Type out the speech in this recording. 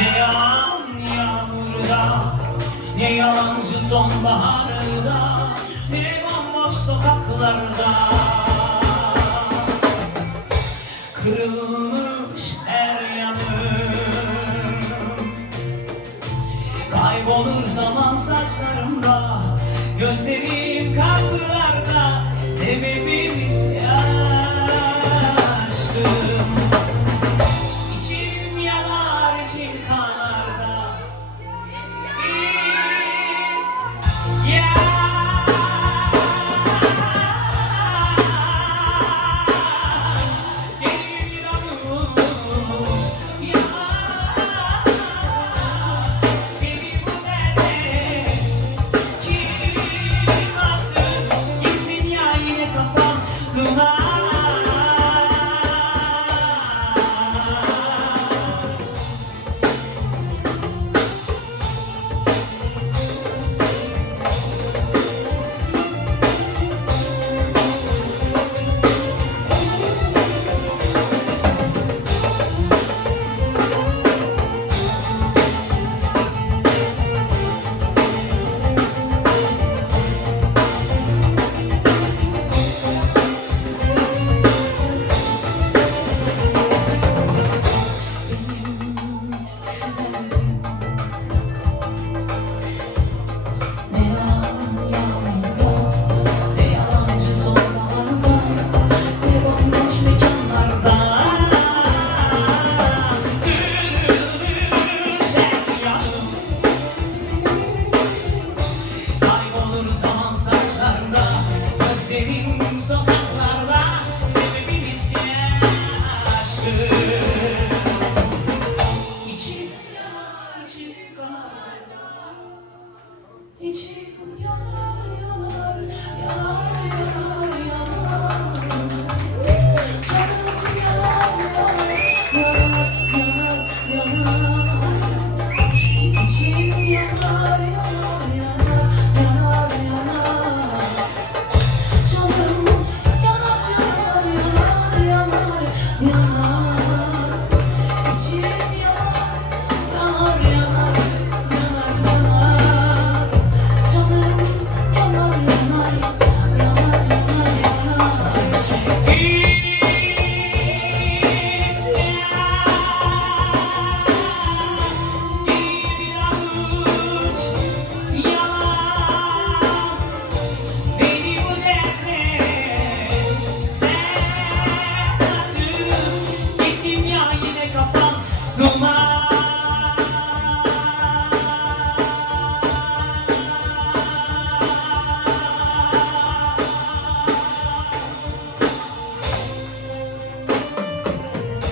Ne yağan yağmurda, ne yalancı sonbaharda, ne bomboş sokaklarda. Kırılmış her yanım, kaybolur zaman saçlarımda, gözlerim kapılarda, sebebim isyan. İçim yanar, içim kanarda. İçim yanar, yanar, yanar, yanar, yanar. Canım yanar, yanar, yanar, yanar. İçim yanar, yanar, yanar, yanar, yanar. Canım yanar, yanar, yanar, yanar, yanar. İçim yanar, yanar, yanar. Gittin ya yine kapan duman.